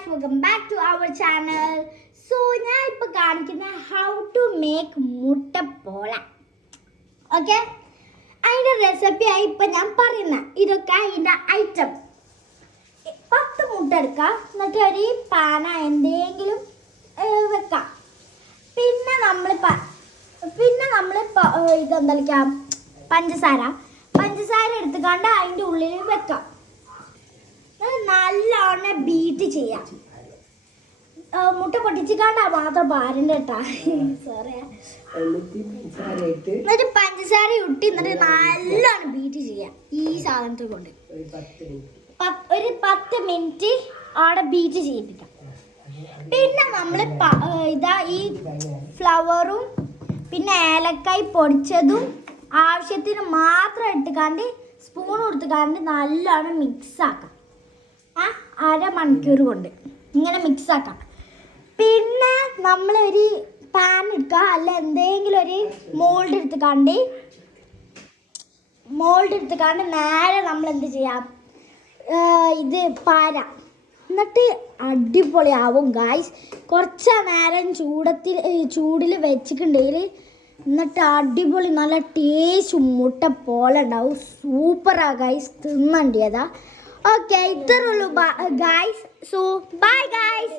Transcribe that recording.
guys, welcome back to our channel. So ഞാൻ ഇപ്പോൾ കാണിക്കുന്ന how to make മുട്ടപ്പോള. Okay? അതിന്റെ റെസിപ്പി ആയി ഇപ്പോൾ ഞാൻ പറയുന്ന ഇതൊക്കെ അതിന്റെ ഐറ്റം. 10 മുട്ട എടുക്കാം എന്നിട്ട് ഒരു പാന എന്തെങ്കിലും വെക്കാം. പിന്നെ നമ്മൾ ഇതെന്താ പഞ്ചസാര എടുത്തുകൊണ്ട് അതിൻ്റെ ഉള്ളിൽ വെക്കാം. നല്ലോണം ബീറ്റ് ചെയ്യാം. മുട്ട പൊട്ടിച്ചിക്കാണ്ടാ മാത്രം പാരണ്ട കേട്ടാ. സോറി. എന്നിട്ട് പഞ്ചസാര ഇട്ടി എന്നിട്ട് നല്ലോണം ബീറ്റ് ചെയ്യാം ഈ സാധനത്തെ കൊണ്ട്. ഒരു 10 മിനിറ്റ് അവിടെ ബീറ്റ് ചെയ്യിപ്പിക്കാം. പിന്നെ നമ്മൾ ഇതാ ഈ ഫ്ലവറും പിന്നെ ഏലക്കായ് പൊടിച്ചതും ആവശ്യത്തിന് മാത്രം ഇട്ടുകാണ്ട് സ്പൂൺ കൊടുത്തുകാണ്ട് നല്ലോണം മിക്സാക്കാം. അരമണിക്കൂർ കൊണ്ട് ഇങ്ങനെ മിക്സാക്കാം. പിന്നെ നമ്മളൊരു പാൻ എടുക്കുക, അല്ല എന്തെങ്കിലും ഒരു മോൾഡ് എടുത്തുകാണ്ട് നേരെ നമ്മൾ എന്ത് ചെയ്യാം, ഇത് പാരാം. എന്നിട്ട് അടിപൊളിയാവും ഗായ്സ്. കുറച്ച് നേരം ചൂടിൽ വെച്ചിട്ടുണ്ടെങ്കിൽ എന്നിട്ട് അടിപൊളി നല്ല ടേസ്റ്റ് മുട്ട പോലെ ഉണ്ടാവും. സൂപ്പറാ ഗായ്സ്, തിന്നണ്ടിയതാ. ഓക്കെ, ഇത്രയുള്ളൂ ഗായ്സ്. So bye guys.